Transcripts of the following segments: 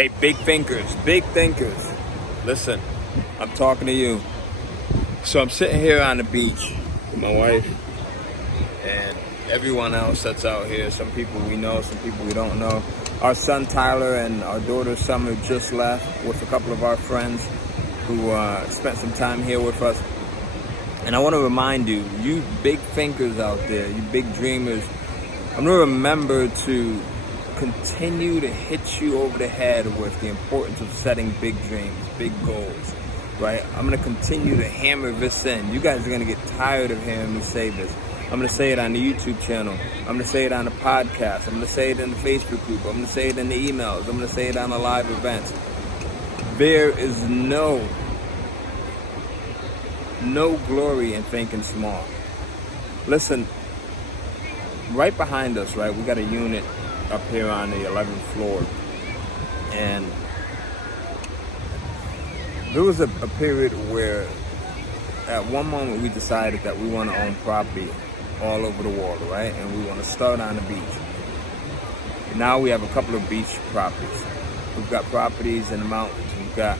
Hey, big thinkers, listen, I'm talking to you. So I'm sitting here on the beach with my wife and everyone else that's out here. Some people we know, some people we don't know. Our son Tyler and our daughter Summer just left with a couple of our friends who spent some time here with us. And I want to remind you, you big thinkers out there, you big dreamers, I'm going to remember to continue to hit you over the head with the importance of setting big dreams, big goals, right? I'm going to continue to hammer this in. You guys are going to get tired of hearing me say this. I'm going to say it on the YouTube channel. I'm going to say it on the podcast. I'm going to say it in the Facebook group. I'm going to say it in the emails. I'm going to say it on the live events. There is no glory in thinking small. Listen, right behind us, right, we got a unit up here on the 11th floor, and there was a period where at one moment we decided that we want to own property all over the water, right, and we want to start on the beach. Now we have a couple of beach properties. We've got properties in the mountains. We've got,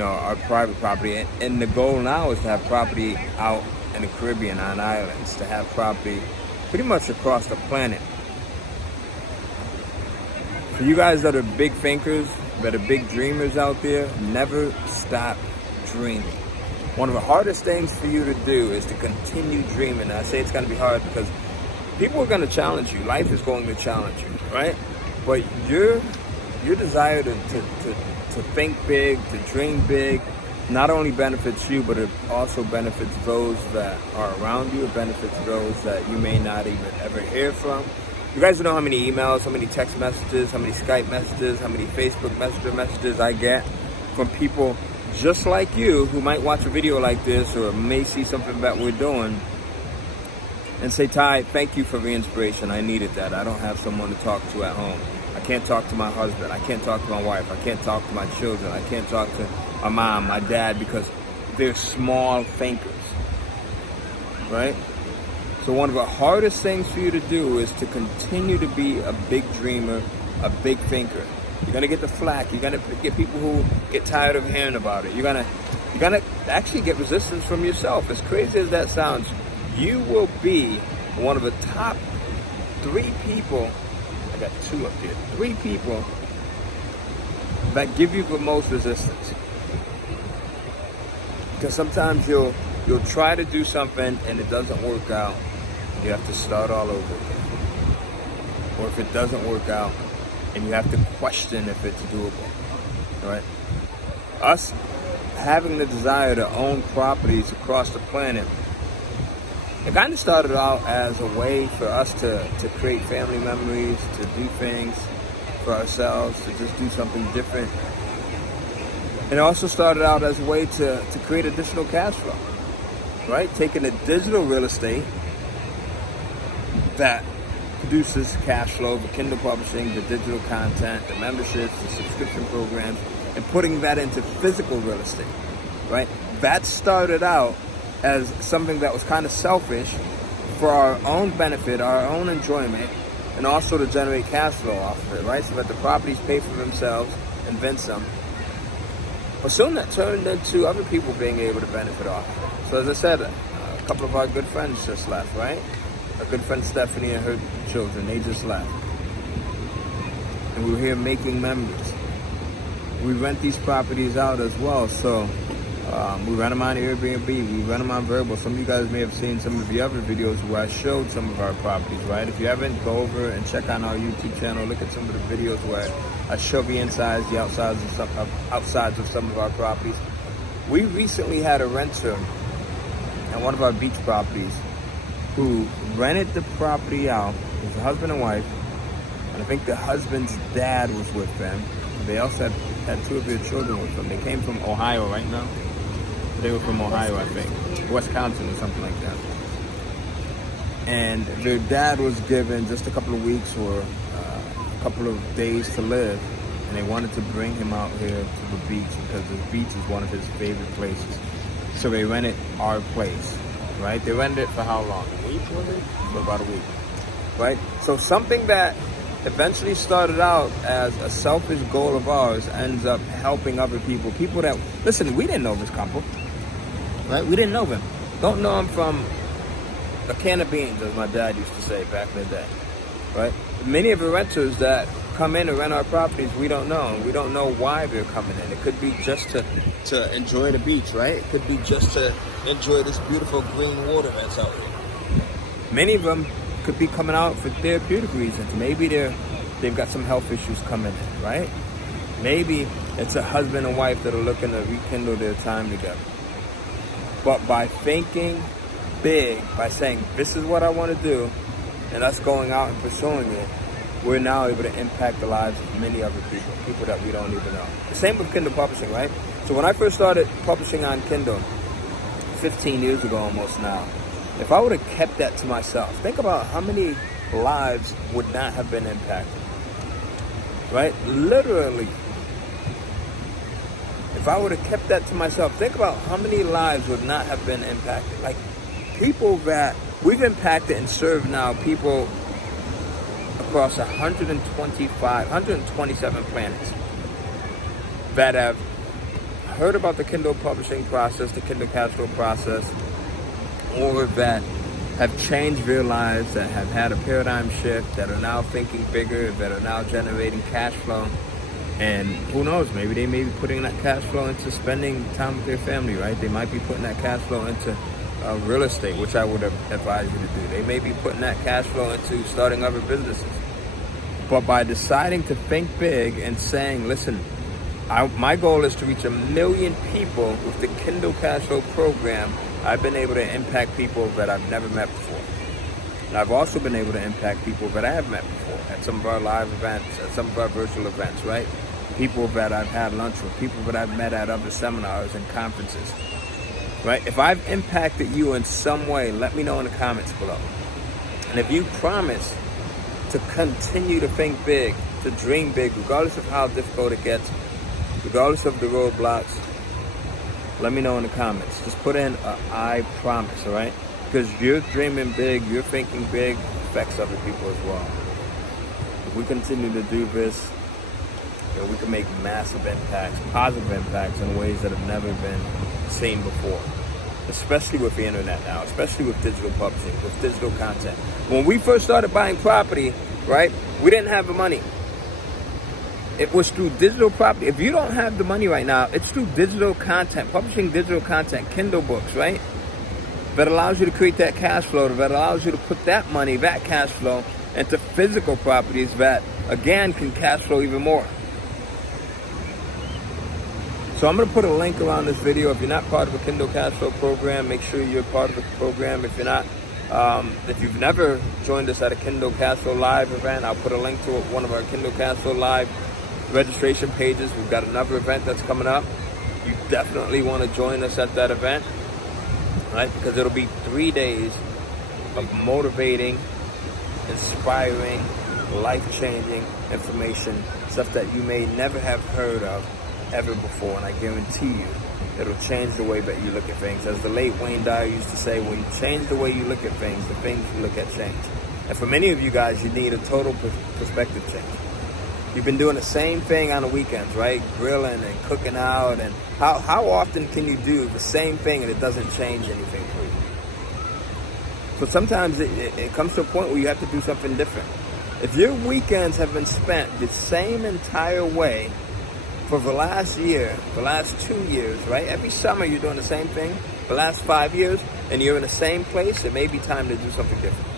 our private property, and the goal now is to have property out in the Caribbean on islands, to have property pretty much across the planet. For you guys that are big thinkers, that are big dreamers out there, never stop dreaming. One of the hardest things for you to do is to continue dreaming. And I say it's going to be hard because people are going to challenge you. Life is going to challenge you, right? But your desire to think big, to dream big, not only benefits you, but it also benefits those that are around you. It benefits those that you may not even ever hear from. You guys don't know how many emails, how many text messages, how many Skype messages, how many Facebook Messenger messages I get from people just like you who might watch a video like this or may see something that we're doing and say, Ty, thank you for the inspiration. I needed that. I don't have someone to talk to at home. I can't talk to my husband. I can't talk to my wife. I can't talk to my children. I can't talk to my mom, my dad, because they're small thinkers, right? So one of the hardest things for you to do is to continue to be a big dreamer, a big thinker. You're going to get the flack. You're going to get people who get tired of hearing about it. You're going to actually get resistance from yourself. As crazy as that sounds, you will be one of the top 3 people. I got 2 up here. 3 people that give you the most resistance. Because sometimes you'll try to do something and it doesn't work out. You have to start all over again. Or if it doesn't work out and you have to question if it's doable, right? Us having the desire to own properties across the planet, it kind of started out as a way for us to create family memories, to do things for ourselves, to just do something different. And it also started out as a way to create additional cash flow, right? Taking the digital real estate that produces cash flow, the Kindle publishing, the digital content, the memberships, the subscription programs, and putting that into physical real estate, right? That started out as something that was kind of selfish for our own benefit, our own enjoyment, and also to generate cash flow off of it, right? So that the properties pay for themselves and then some. But soon that turned into other people being able to benefit off of it. So as I said, a couple of our good friends just left, right? Our good friend Stephanie and her children, they just left. And we were here making memories. We rent these properties out as well, so we rent them on Airbnb, we rent them on Vrbo. Some of you guys may have seen some of the other videos where I showed some of our properties, right? If you haven't, go over and check on our YouTube channel, look at some of the videos where I show the insides, the outsides of some of our properties. We recently had a renter at one of our beach properties who rented the property out. It was a husband and wife, and I think the husband's dad was with them. They also had 2 of their children with them. They came from Ohio right now. They were from Ohio, I think. Wisconsin or something like that. And their dad was given just a couple of weeks or a couple of days to live. And they wanted to bring him out here to the beach because the beach is one of his favorite places. So they rented our place, right? They rented it for how long? A week, was it? For about a week, right? So something that eventually started out as a selfish goal of ours ends up helping other people. People that, listen, we didn't know this couple, right? We didn't know them. Don't know them from a can of beans, as my dad used to say back in the day, right? Many of the renters that come in and rent our properties, we don't know. We don't know why they're coming in. It could be just to enjoy the beach, right? It could be just to enjoy this beautiful green water that's out here. Many of them could be coming out for therapeutic reasons. Maybe they've got some health issues coming in, right? Maybe it's a husband and wife that are looking to rekindle their time together. But by thinking big, by saying, this is what I want to do, and us going out and pursuing it, we're now able to impact the lives of many other people that we don't even know. The same with Kindle Publishing, right? So when I first started publishing on Kindle, 15 years ago almost now, if I would have kept that to myself, think about how many lives would not have been impacted, right? Literally. If I would have kept that to myself, think about how many lives would not have been impacted. Like, people that we've impacted and served now, people across 127 planets that have heard about the Kindle publishing process, the Kindle cash flow process, or that have changed their lives, that have had a paradigm shift, that are now thinking bigger, that are now generating cash flow. And who knows, maybe they may be putting that cash flow into spending time with their family, right? They might be putting that cash flow into real estate, which I would advise you to do. They may be putting that cash flow into starting other businesses. But by deciding to think big and saying, listen, my goal is to reach 1 million people with the Kindle Cash Flow program, I've been able to impact people that I've never met before. And I've also been able to impact people that I have met before at some of our live events, at some of our virtual events, right? People that I've had lunch with, people that I've met at other seminars and conferences, right? If I've impacted you in some way, let me know in the comments below. And if you promise to continue to think big, to dream big, regardless of how difficult it gets, regardless of the roadblocks, let me know in the comments. Just put in a I promise, all right? Because you're dreaming big, you're thinking big, affects other people as well. If we continue to do this, then we can make massive impacts, positive impacts in ways that have never been seen before. Especially with the internet now, especially with digital publishing, with digital content. When we first started buying property, right, we didn't have the money. It was through digital property. If you don't have the money right now, it's through digital content, publishing digital content, Kindle books, right? That allows you to create that cash flow, that allows you to put that money, that cash flow, into physical properties that, again, can cash flow even more. So I'm going to put a link around this video. If you're not part of a Kindle Cash Flow program, make sure you're part of the program. If you're not, if you've never joined us at a Kindle Cash Flow Live event, I'll put a link to one of our Kindle Cash Flow Live registration pages. We've got another event that's coming up. You definitely want to join us at that event, right? Because it'll be 3 days of motivating, inspiring, life-changing information, stuff that you may never have heard of ever before, and I guarantee you it'll change the way that you look at things. As the late Wayne Dyer used to say, when you change the way you look at things, the things you look at change. And for many of you guys, you need a total perspective change. You've been doing the same thing on the weekends, right? Grilling and cooking out, and how often can you do the same thing and it doesn't change anything for you? So sometimes it comes to a point where you have to do something different. If your weekends have been spent the same entire way for the last year, the last 2 years, right? Every summer you're doing the same thing, the last 5 years, and you're in the same place, it may be time to do something different,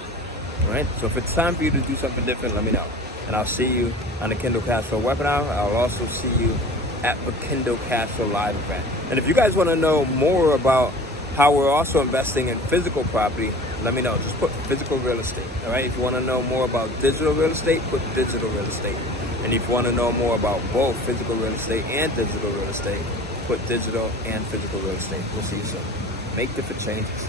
right? So if it's time for you to do something different, let me know. And I'll see you on the Kindle Cash Flow webinar. I'll also see you at the Kindle Cash Flow Live event. And if you guys want to know more about how we're also investing in physical property, let me know. Just put physical real estate, all right? If you want to know more about digital real estate, put digital real estate. And if you want to know more about both physical real estate and digital real estate, put digital and physical real estate. We'll see you soon. Make different changes.